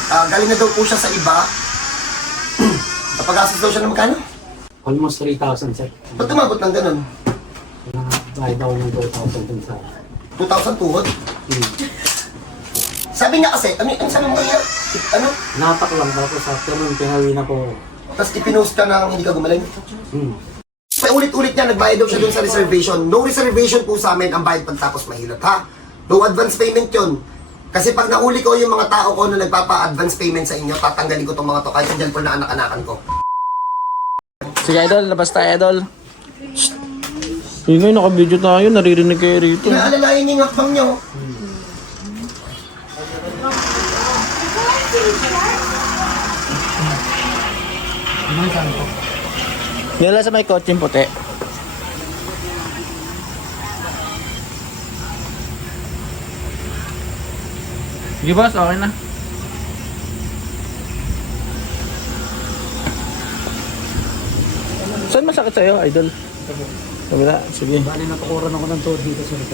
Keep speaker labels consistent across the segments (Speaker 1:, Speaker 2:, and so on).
Speaker 1: Galing na daw po siya sa iba. Napag-assist daw siya ng magkano?
Speaker 2: Almost 3,000, sir.
Speaker 1: Ba't umabot ng ganun?
Speaker 2: Bayad ako ng 2,000 dun sa...
Speaker 1: 2,000 tuhod? Sabi niya kasi, ano sabi mo kanya? Ano?
Speaker 2: Napak lang, tapos after nun, pinawi na ko.
Speaker 1: Tapos ipinost ka na hindi ka gumaling? May ulit-ulit niya, nagbayad daw siya dun sa reservation. No reservation po sa amin ang bayad pagtapos mahilot, ha? No advance payment yun. Kasi pag nahuli ko yung mga tao ko na nagpapa-advance payment sa inyo, tatanggalin ko tong mga to kahit dyan po na anak-anakan ko.
Speaker 3: Sige idol, labas tayo idol. Ingay, naka-video tayo, naririnig kayo rito.
Speaker 1: Inaalalayan niyo yung hakbang niyo.
Speaker 3: Nila sa may kotse yung puti. Sige boss, okay na. Saan masakit sa'yo, idol? Wala, sige.
Speaker 2: Bali, natukuran ako ng tuhod dito, sir.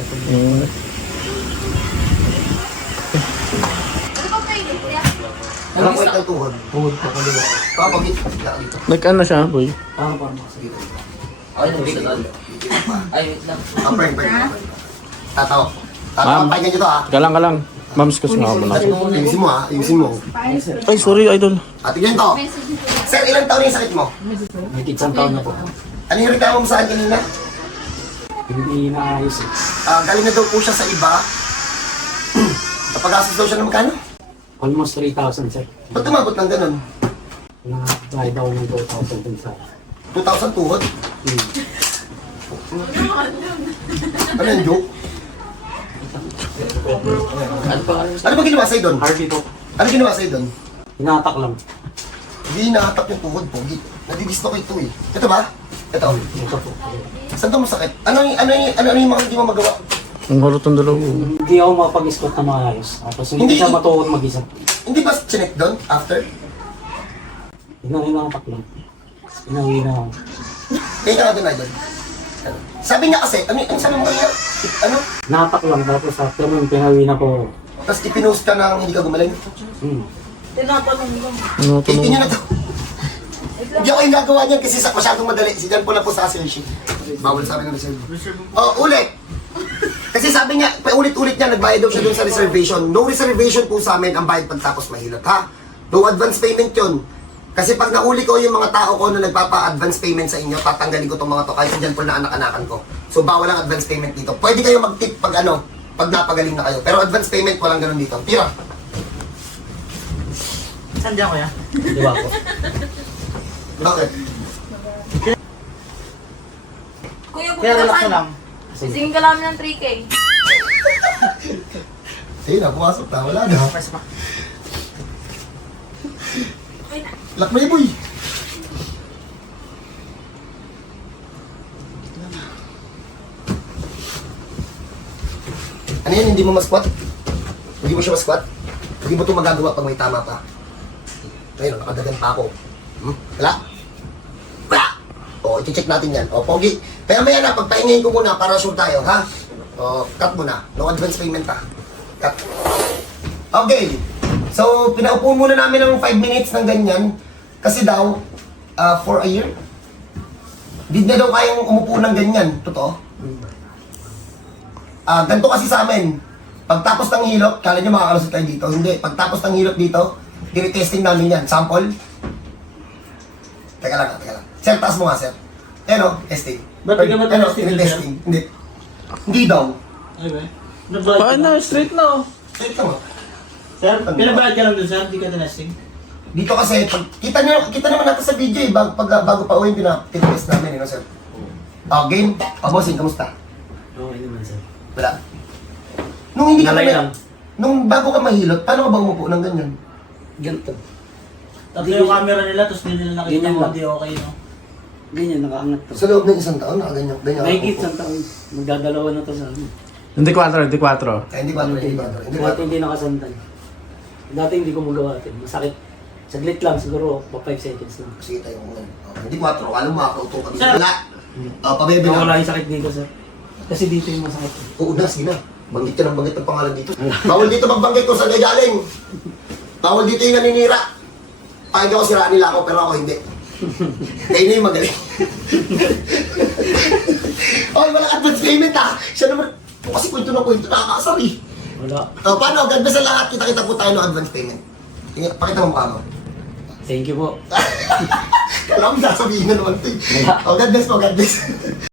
Speaker 1: Alam ko yung tuhod.
Speaker 2: Tuhod ko kaliwa.
Speaker 1: Papagit. Dito.
Speaker 3: Nag-ano siya, boy?
Speaker 2: Parang makasakit.
Speaker 1: Ay, wait lang. Prank. Tataw.
Speaker 3: Ma'am.
Speaker 1: Pahingan nyo to, ha?
Speaker 3: Kalang. Mams, kasi nga muna.
Speaker 1: Ayusin mo, ha? Ayusin mo.
Speaker 3: Ay, sorry, idol.
Speaker 1: Tingnan to. Sir, ilang taon yung sakit mo?
Speaker 2: May isang taon na po.
Speaker 1: Ano yung reklamo mo sa akin kanina?
Speaker 2: Hindi naayos eh.
Speaker 1: Galing na daw po siya sa iba. Napag-assist daw siya ng magkano?
Speaker 2: Almost 3,000, sir.
Speaker 1: Ba't umabot ng ganun?
Speaker 2: Bayad ako ng 2,000 dun sa...
Speaker 1: 2,000 tuhod? Ano yung joke? Ano ba ginawa sa'yo doon?
Speaker 2: Harvey po.
Speaker 1: Ano ginawa sa'yo doon?
Speaker 2: Hinatak lang.
Speaker 1: Hindi nakatak yung tuhod, pogi. Nadidislocate ito eh. Ito ba? Ito.
Speaker 2: Ito po.
Speaker 1: Saan ito masakit? Ano yung mga hindi mo magawa?
Speaker 3: Ang halutong dalawa.
Speaker 2: Hindi ako mapag-squat na maayos. Tapos hindi
Speaker 1: Hindi-
Speaker 2: siya matuhod mag-isa.
Speaker 1: Hindi ba chinek doon? After?
Speaker 2: Hinatak lang. Hinawi na ako.
Speaker 1: Kaya ka na doon, idol. Ano? Sabi niya kasi, ano sabi mo kanya? Ano?
Speaker 2: Natak lang, tapos after nun, pinawi na ko.
Speaker 1: Tapos ipinost ka na hindi ka gumaling?
Speaker 3: Ano ito
Speaker 1: Inyo na to. Hindi ako yung gagawa niyan kasi masyadong madali. Si Jan po lang po sa asin sheet. Bawal sa amin ng reserve. Oh, ulit! Kasi sabi niya, paulit-ulit niya, nagbayad daw siya dun sa reservation. No reservation po sa amin ang bayad pagtapos mahilot, ha? No advance payment yun. Kasi pag nahuli ko yung mga tao ko na nagpapa-advance payment sa inyo, tatanggalin ko tong mga to kahit dyan po na anak-anakan ko. So bawal ang advance payment dito. Pwede kayo mag-tip pag pag napagaling na kayo. Pero advance payment, walang ganun dito. Tira!
Speaker 4: Saan dyan kuya?
Speaker 2: Di ba po?
Speaker 1: Bakit?
Speaker 5: Kuya,
Speaker 4: Kaya relax na lang.
Speaker 5: Sisingin ka namin ng 3K.
Speaker 1: Sige na, pumasok na. Wala na.
Speaker 4: Press pa.
Speaker 1: Lock mo boy! Ano yan, hindi mo ma-squat? Hindi mo siya ma-squat? Hindi mo ito magagawa pag may tama pa. Ngayon, nakadagan pa ako. Wala? Wala! O, i-check natin yan. O, pogi. Kaya maya na, pagpahingayin ko muna para sure tayo, ha? O, cut muna. No advance payment, ha? Cut. Okay. So, pinaupo muna namin ng 5 minutes ng ganyan. Kasi daw, for a year, di na daw kayang umupo ng ganyan. Totoo? Ganito kasi sa amin. Pagtapos ng hilot, kala nyo makakalusot tayo dito. Hindi. Pagtapos ng hilot dito, tinitesting namin yan. Sample. Teka lang. Sir, taas mo nga, sir. Ano, testing.
Speaker 4: Ba't di ka ba
Speaker 1: Ano,
Speaker 4: testing,
Speaker 1: tinitesting. Hindi. Hindi daw.
Speaker 4: Ay ba?
Speaker 3: Paano? Straight na oh.
Speaker 1: Straight lang, oh.
Speaker 4: Sir, pinabayad ka lang dun sir, di ka tinasting.
Speaker 1: Dito kasi, pag, kita naman natin sa video eh, bago pa uwi, tinitest namin, sir. Game. Bossing, kamusta?
Speaker 2: Okay naman, sir.
Speaker 1: Wala. Nung hindi ka
Speaker 2: Nalay lang.
Speaker 1: nung bago ka mahilot, paano ka ba umupo ng ganyan?
Speaker 2: Ganito.
Speaker 4: Tatlo yung camera nila, tapos hindi nila nakita
Speaker 2: Ganyan
Speaker 4: mo,
Speaker 2: lang.
Speaker 4: hindi okay, no?
Speaker 2: Ganyan, nakaangat to.
Speaker 1: Sa loob ng isang taon, nakaganyan. Ganyan ako
Speaker 2: Mahigit
Speaker 1: umupo.
Speaker 2: isang taon. Magdadalawa na to sa amin.
Speaker 3: Hindi 4.
Speaker 1: Hindi ba? Hindi ba?
Speaker 2: Dati hindi nakasantay. Dati hindi ko magawa ito. Masakit. Saglit lang, siguro pa 5 seconds lang.
Speaker 1: Sige tayo kung ano. Hindi 4, alam mo makakauto ka dito.
Speaker 4: Sir.
Speaker 1: Wala. Pabebe
Speaker 2: Nawala
Speaker 1: na.
Speaker 2: yung sakit dito, sir. Kasi dito yung masakit.
Speaker 1: Oo na, sige na. Banggit ka ng pangalan dito. Bawal dito magbanggit kung saan kayo galing. Bawal dito yung naninira. Pakinggan ko siraan nila ako, pero ako hindi. Kayo na yung magaling. Oy, walang advance payment ah. Siya naman, kasi kwento na kwento, nakakasar eh.
Speaker 2: Wala.
Speaker 1: Paano? God bless sa lahat. Kita-kita po tayo ng advance payment. Pakita mo mukha mo.
Speaker 2: Thank you po.
Speaker 1: Alam mo, sasabihin na naman ito eh.
Speaker 2: Wala.
Speaker 1: God bless po, God bless.